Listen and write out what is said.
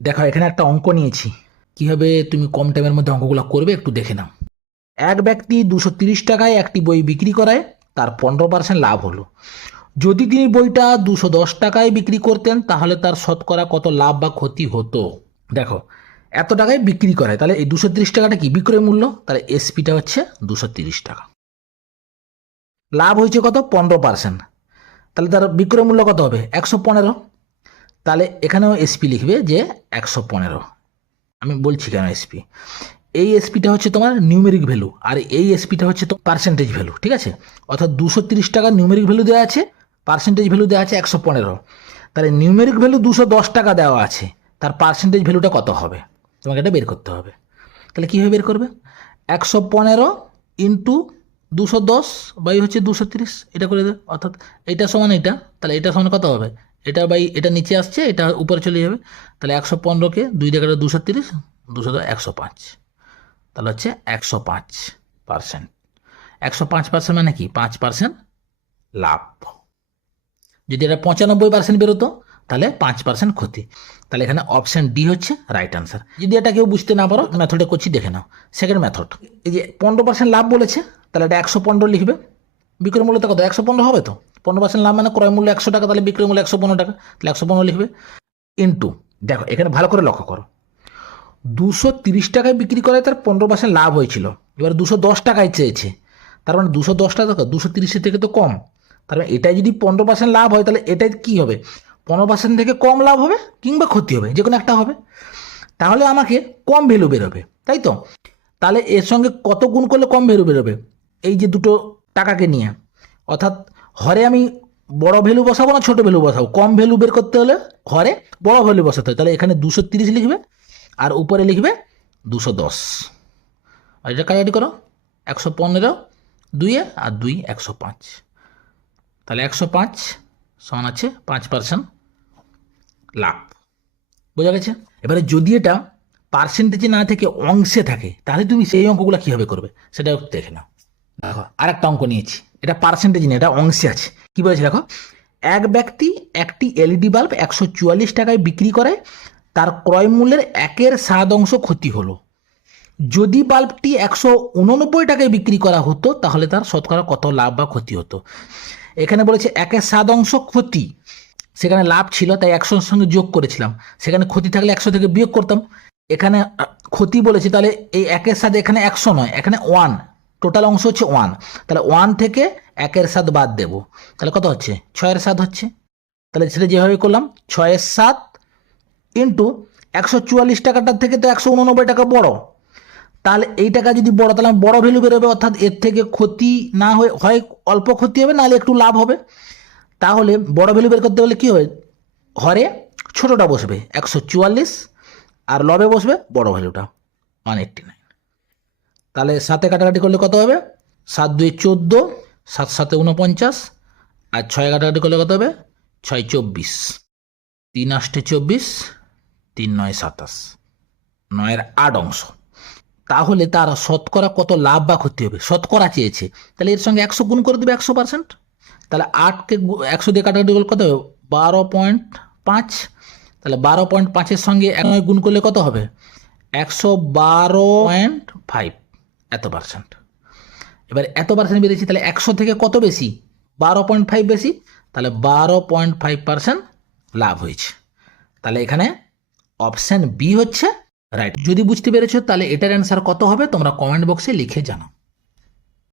দেখো, এখানে একটা অঙ্ক নিয়েছি। কীভাবে তুমি কম টাইমের মধ্যে অঙ্কগুলো করবে একটু দেখে নাও। এক ব্যক্তি দুশো তিরিশ টাকায় একটি বই বিক্রি করায়, তার পনেরো পার্সেন্ট লাভ হলো। যদি তিনি বইটা দুশো দশ টাকায় বিক্রি করতেন, তাহলে তার শতকরা কত লাভ বা ক্ষতি হতো? দেখো, এত টাকায় বিক্রি করে তাহলে এই দুশো তিরিশ টাকাটা কি বিক্রয় মূল্য? তাহলে এসপিটা হচ্ছে দুশো তিরিশ টাকা। লাভ হয়েছে কত? পনেরো পার্সেন্ট। তাহলে তার বিক্রয় মূল্য কত হবে? একশো পনেরো। তাহলে এখানেও এসপি লিখবে যে একশো পনেরো। আমি বলছি কেন এসপি এই এসপিটা হচ্ছে তোমার নিউমেরিক ভ্যালু আর এই এসপিটা হচ্ছে তো পার্সেন্টেজ ভ্যালু ঠিক আছে? অর্থাৎ দুশো তিরিশ টাকা নিউমেরিক ভ্যালু দেওয়া আছে পার্সেন্টেজ ভ্যালু দেওয়া আছে একশো পনেরো। তাহলে নিউমেরিক ভ্যালু দুশো দশ টাকা দেওয়া আছে, তার পার্সেন্টেজ ভ্যালুটা কত হবে? তোমাকে এটা বের করতে হবে। তাহলে কীভাবে বের করবে? একশো পনেরো ইন্টু দুশো দশ বাই হচ্ছে দুশো তিরিশ, এটা করে দেবে অর্থাৎ এটা সমান এটা, তাহলে এটা সমান কত হবে? এটা বাই এটা নিচে আসছে, এটা উপরে চলে যাবে। তাহলে একশো পনেরোকে দুই জায়গাটা দুশো তিরিশ, দুশো একশো পাঁচ। তাহলে হচ্ছে একশো পাঁচ পার্সেন্ট একশো পাঁচ পার্সেন্ট মানে কি? পাঁচ পার্সেন্ট লাভ। যদি এটা পঁচানব্বই পার্সেন্ট বেরোতো, তাহলে পাঁচ পার্সেন্ট ক্ষতি। তাহলে এখানে অপশান ডি হচ্ছে রাইট আনসার যদি এটা কেউ বুঝতে না পারো মেথডে করছি, দেখে নাও। সেকেন্ড মেথড এই যে পনেরো পার্সেন্ট লাভ বলেছে, তাহলে এটা একশো পনেরো লিখবে। বিক্রয় তো কত? একশো পনেরো হবে তো? পনেরো পার্সেন্ট লাভ মানে ক্রয় মূল্য একশো টাকা, তাহলে বিক্রয় মূল্য একশো পনেরো টাকা, তাহলে একশো পনেরো লিখবে ইন্টু দেখো, এখানে ভালো করে লক্ষ্য করো। দুশো তিরিশ টাকায় বিক্রি করায় তার পনেরো পার্সেন্ট লাভ হয়েছিল। এবার দুশো দশ টাকায় চেয়েছে। তার মানে দুশো দশ টাকা দুশো তিরিশের থেকে তো কম। তার মানে এটাই যদি পনেরো পার্সেন্ট লাভ হয়, তাহলে এটাই কী হবে? পনেরো পার্সেন্ট থেকে কম লাভ হবে কিংবা ক্ষতি হবে? যে কোনো একটা হবে। তাহলে আমাকে কম ভ্যালু বেরোবে, তাই তো? তাহলে এর সঙ্গে কত গুণ করলে কম ভ্যালু বেরোবে? এই যে দুটো টাকাকে নিয়ে। অর্থাৎ হরে আমি বড় ভ্যালু বসাবো না, ছোট ভ্যালু বসাবো? কম ভ্যালু বের করতে হলে হরে বড় ভ্যালু বসাতে হয়। তাহলে এখানে দুশো তিরিশ লিখবে আর উপরে লিখবে দুশো দশ। আর এটা কাটাকাটি করো। একশো পনেরো দুইয়ে আর দুই, একশো পাঁচ। তাহলে একশো পাঁচ সমান আছে পাঁচ পার্সেন্ট লাভ। বোঝা গেছে? এবারে যদি এটা পার্সেন্টেজে না থেকে অংশে থাকে, তাহলে তুমি সেই অঙ্কগুলো কীভাবে করবে? সেটা দেখে নাও। দেখো, আরেকটা অঙ্ক নিয়েছি। এটা পার্সেন্টেজ নেই, এটা অংশে আছে। কী বলেছে দেখো? এক ব্যক্তি একটি এলইডি বাল্ব একশো চুয়াল্লিশ টাকায় বিক্রি করে, তার ক্রয় মূল্যের একের সাত অংশ ক্ষতি হলো। যদি বাল্বটি একশো উননব্বই টাকায় বিক্রি করা হতো, তাহলে তার শতকরা কত লাভ বা ক্ষতি হতো? এখানে বলেছে একের সাত অংশ ক্ষতি। সেখানে লাভ ছিল, তাই একশোর সঙ্গে যোগ করেছিলাম। সেখানে ক্ষতি থাকলে একশো থেকে বিয়োগ করতাম। এখানে ক্ষতি বলেছে, তাহলে এই একের সাথে এখানে একশো নয়, এখানে ওয়ান টোটাল অংশ হচ্ছে ওয়ান তাহলে ওয়ান থেকে একের সাত বাদ দেব। তাহলে কত হচ্ছে? ছয়ের সাত হচ্ছে। তাহলে সেটা যেভাবে করলাম, ছয়ের সাত ইন্টু একশো চুয়াল্লিশ টাকাটার থেকে তো একশো উননব্বই টাকা বড়। তাহলে এই টাকা যদি বড়, তাহলে বড় ভ্যালু বেরোবে, অর্থাৎ এর থেকে ক্ষতি না হয়ে হয় অল্প ক্ষতি হবে, নাহলে একটু লাভ হবে। তাহলে বড় ভ্যালু বের করতে হলে কী হবে? হরে ছোটোটা বসবে, একশো চুয়াল্লিশ, আর লবে বসবে বড় ভ্যালুটা ওয়ান এইট্টি নাইন তাহলে সাতে কাটাকাটি করলে কত হবে? সাত দুই চোদ্দ, সাত সাতে উনপঞ্চাশ আর ছয় কাটাকাটি করলে কত হবে? ছয় চব্বিশ। তিন আষ্টে চব্বিশ, তিন নয় সাতাশ। নয়ের আট অংশ। তাহলে তার শতকরা কত লাভ বা ক্ষতি হবে? শতকরা চেয়েছে। তাহলে এর সঙ্গে একশো গুণ করে দেবে একশো পার্সেন্ট তাহলে আটকে একশো দিয়ে কাটাকাটি করলে কত হবে? বারো পয়েন্ট পাঁচ। তাহলে বারো পয়েন্ট পাঁচের সঙ্গে এক নয় গুণ করলে কত হবে? একশো বারো পয়েন্ট ফাইভ। এত পার্সেন্ট এবার এত পার্সেন্ট বেড়েছি, তাহলে একশো থেকে কত বেশি? বারো পয়েন্ট ফাইভ বেশি, তাহলে বারো পয়েন্ট ফাইভ পার্সেন্ট লাভ হয়েছে। তাহলে এখানে অপশান বি হচ্ছে রাইট যদি বুঝতে পেরেছ, তাহলে এটার অ্যান্সার কত হবে, তোমরা কমেন্ট বক্সে লিখে জানাও।